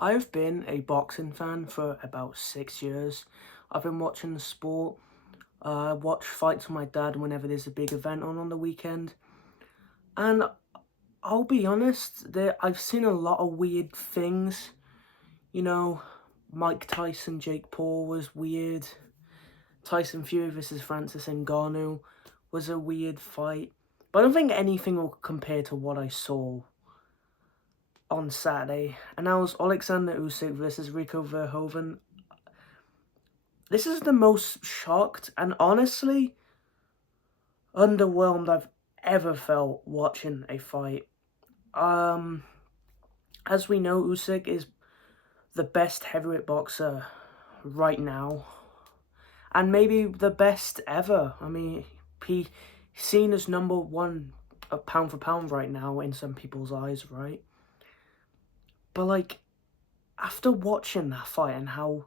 I've been a boxing fan for about 6 years. I've been watching the sport. I watch fights with my dad whenever there's a big event on the weekend. And I'll be honest, I've seen a lot of weird things. You know, Mike Tyson, Jake Paul was weird. Tyson Fury versus Francis Ngannou was a weird fight. But I don't think anything will compare to what I saw on Saturday. And that was Alexander Usyk versus Rico Verhoeven. This is the most shocked and honestly underwhelmed I've ever felt watching a fight. Um, as we know, Usyk is the best heavyweight boxer right now, and maybe the best ever. I mean, he's seen as number one, pound for pound right now in some people's eyes, right? But like, after watching that fight and how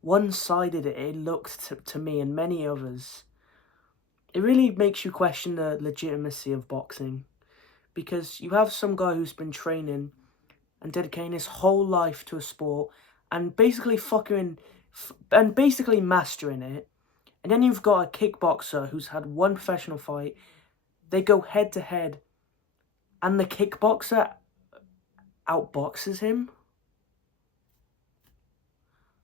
one-sided it looked to me and many others, it really makes you question the legitimacy of boxing, because you have some guy who's been training and dedicating his whole life to a sport and basically mastering it, and then you've got a kickboxer who's had one professional fight. They go head to head, and the kickboxer outboxes him.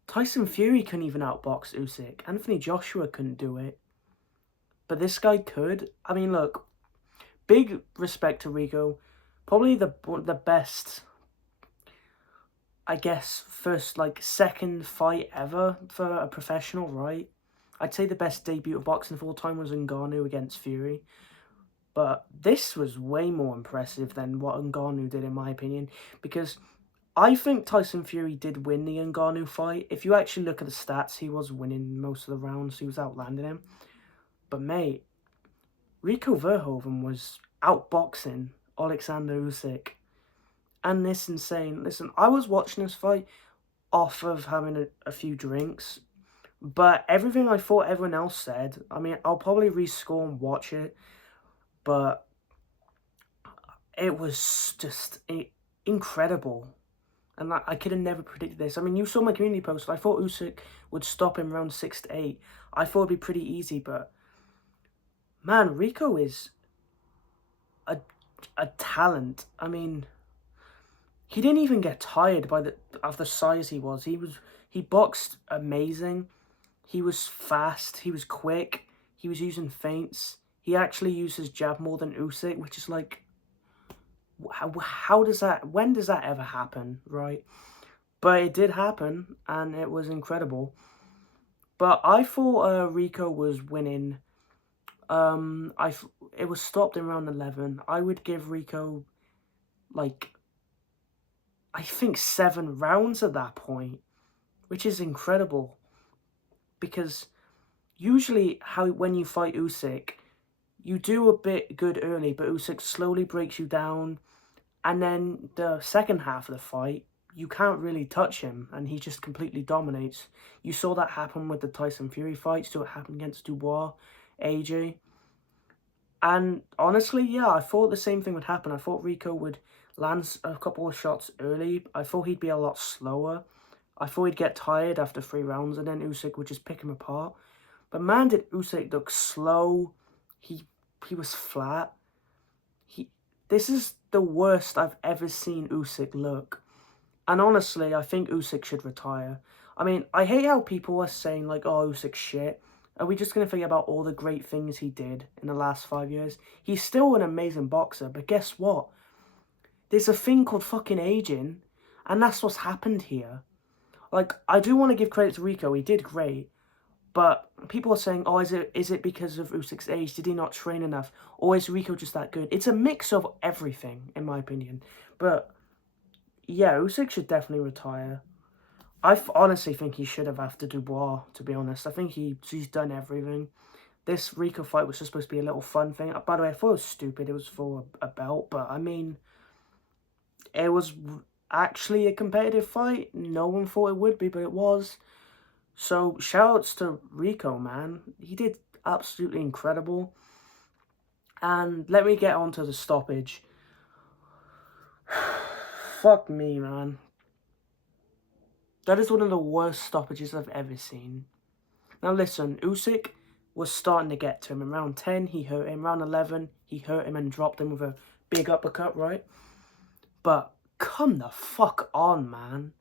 Tyson Fury couldn't even outbox Usyk. Anthony Joshua couldn't do it. But this guy could. I mean, look, big respect to Rico. Probably the best, I guess, second fight ever for a professional, right? I'd say the best debut of boxing of all time was Ngannou against Fury. But this was way more impressive than what Ngannou did, in my opinion, because I think Tyson Fury did win the Ngannou fight. If you actually look at the stats, he was winning most of the rounds. He was outlanding him. But mate, Rico Verhoeven was outboxing Alexander Usyk. And this insane. Listen, I was watching this fight off of having a few drinks. But everything I thought everyone else said, I mean, I'll probably rescore and watch it. But it was just incredible. And I could have never predicted this. I mean, you saw my community post. I thought Usyk would stop him round 6 to 8. I thought it'd be pretty easy, but man, Rico is a talent. I mean, he didn't even get tired of the size he was. He boxed amazing. He was fast. He was quick. He was using feints. He actually used his jab more than Usyk, which is like, when does that ever happen, right? But it did happen, and it was incredible. But I thought Rico was winning. It was stopped in round 11. I would give Rico, like, I think 7 rounds at that point, which is incredible. Because usually when you fight Usyk, you do a bit good early, but Usyk slowly breaks you down, and then the second half of the fight, you can't really touch him, and he just completely dominates. You saw that happen with the Tyson Fury fight, so it happened against Dubois, AJ. And honestly, yeah, I thought the same thing would happen. I thought Rico would land a couple of shots early. I thought he'd be a lot slower. I thought he'd get tired after 3 rounds, and then Usyk would just pick him apart. But man, did Usyk look slow. He was flat. This is the worst I've ever seen Usyk look. And honestly, I think Usyk should retire. I mean, I hate how people are saying, like, oh, Usyk's shit. Are we just going to forget about all the great things he did in the last 5 years? He's still an amazing boxer, but guess what? There's a thing called fucking aging, and that's what's happened here. Like, I do want to give credit to Rico. He did great. But people are saying, oh, is it because of Usyk's age? Did he not train enough? Or is Rico just that good? It's a mix of everything, in my opinion. But, yeah, Usyk should definitely retire. I honestly think he should have after Dubois, to be honest. I think he's done everything. This Rico fight was just supposed to be a little fun thing. By the way, I thought it was stupid. It was for a belt. But, I mean, it was actually a competitive fight. No one thought it would be, but it was. So, shoutouts to Rico, man. He did absolutely incredible. And let me get on to the stoppage. Fuck me, man. That is one of the worst stoppages I've ever seen. Now listen, Usyk was starting to get to him. In round 10, he hurt him. Round 11, he hurt him and dropped him with a big uppercut, right? But come the fuck on, man.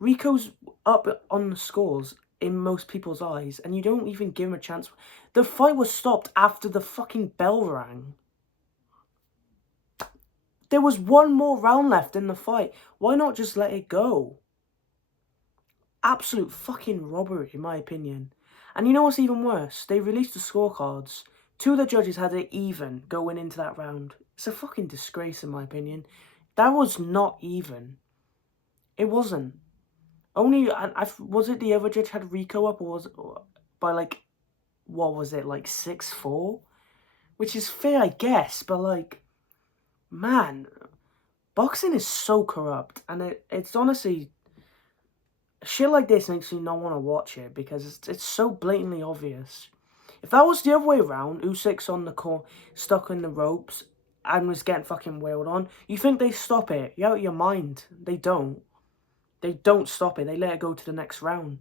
Rico's up on the scores in most people's eyes, and you don't even give him a chance. The fight was stopped after the fucking bell rang. There was one more round left in the fight. Why not just let it go? Absolute fucking robbery, in my opinion. And you know what's even worse? They released the scorecards. Two of the judges had it even going into that round. It's a fucking disgrace, in my opinion. That was not even. It wasn't. Only, was it the other judge had Rico up, or was it by like, what was it, like 6-4? Which is fair, I guess, but like, man, boxing is so corrupt, and it's honestly, shit like this makes me not want to watch it, because it's so blatantly obvious. If that was the other way around, Usyk's on the court, stuck in the ropes, and was getting fucking wailed on, you think they stop it? You're out of your mind. They don't. They don't stop it. They let it go to the next round.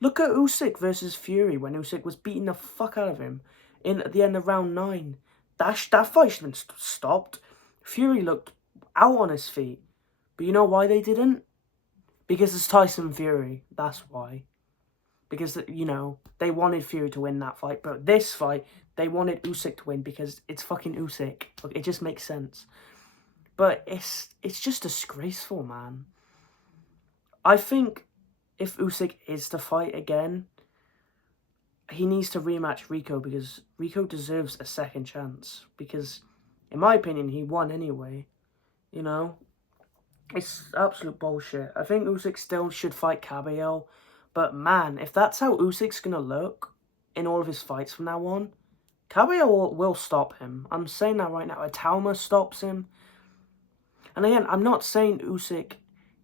Look at Usyk versus Fury when Usyk was beating the fuck out of him at the end of round 9. That fight should have been stopped. Fury looked out on his feet. But you know why they didn't? Because it's Tyson Fury. That's why. Because, you know, they wanted Fury to win that fight. But this fight, they wanted Usyk to win because it's fucking Usyk. Look, it just makes sense. But it's just disgraceful, man. I think if Usyk is to fight again, he needs to rematch Rico because Rico deserves a second chance. Because, in my opinion, he won anyway. You know? It's absolute bullshit. I think Usyk still should fight Cabello. But man, if that's how Usyk's going to look in all of his fights from now on, Cabello will stop him. I'm saying that right now. Atalma stops him. And again, I'm not saying Usyk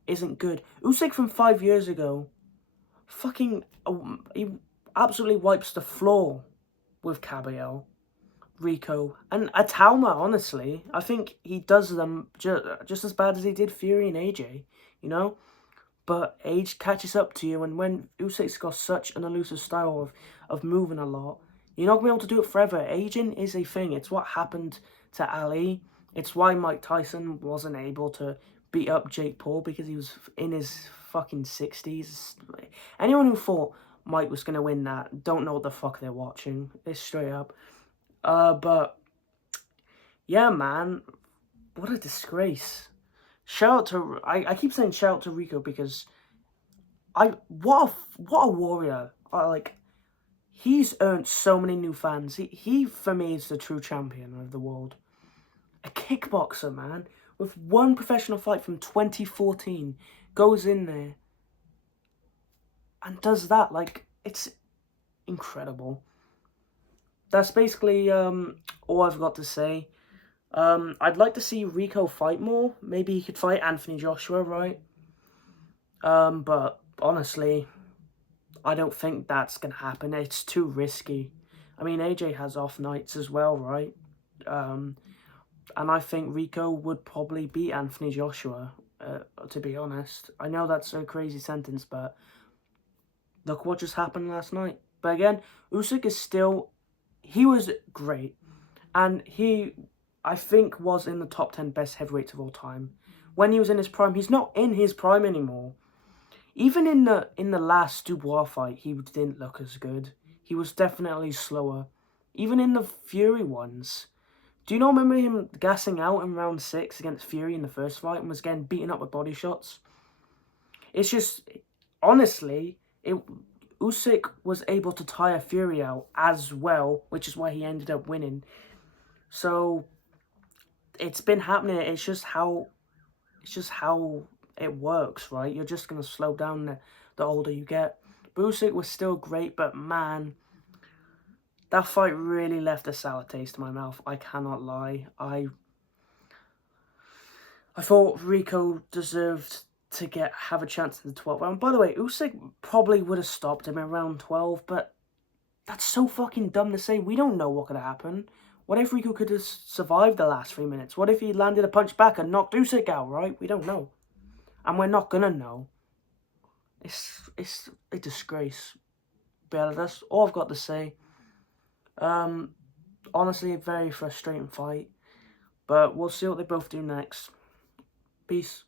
isn't good. Usyk from 5 years ago, fucking, he absolutely wipes the floor with Cabello, Rico, and Atalma, honestly. I think he does them just as bad as he did Fury and AJ, you know? But age catches up to you, and when Usyk's got such an elusive style of moving a lot, you're not going to be able to do it forever. Aging is a thing. It's what happened to Ali. It's why Mike Tyson wasn't able to beat up Jake Paul, because he was in his fucking 60s. Anyone who thought Mike was going to win that don't know what the fuck they're watching. It's straight up. But yeah, man, what a disgrace. Shout out to, I keep saying shout out to Rico because what a warrior. He's earned so many new fans. He for me is the true champion of the world. A kickboxer, man, with one professional fight from 2014, goes in there and does that. Like, it's incredible. That's basically all I've got to say. I'd like to see Rico fight more. Maybe he could fight Anthony Joshua, right? But honestly, I don't think that's going to happen. It's too risky. I mean, AJ has off nights as well, right? And I think Rico would probably beat Anthony Joshua, to be honest. I know that's a crazy sentence, but look what just happened last night. But again, Usyk is still, he was great. And he, I think, was in the top 10 best heavyweights of all time. When he was in his prime, he's not in his prime anymore. Even in the last Dubois fight, he didn't look as good. He was definitely slower. Even in the Fury ones. Do you not remember him gassing out in round 6 against Fury in the first fight and was getting beaten up with body shots? It's just, honestly, Usyk was able to tire Fury out as well, which is why he ended up winning. So it's been happening. It's just how it works, right? You're just gonna slow down the older you get. Usyk was still great, but man, that fight really left a sour taste in my mouth. I cannot lie. I thought Rico deserved to have a chance in the 12th round. By the way, Usyk probably would have stopped him in round 12, but that's so fucking dumb to say. We don't know what could happen. What if Rico could have survived the last 3 minutes? What if he landed a punch back and knocked Usyk out, right? We don't know. And we're not gonna know. It's a disgrace. But yeah, that's all I've got to say. Honestly, a very frustrating fight. But we'll see what they both do next. Peace.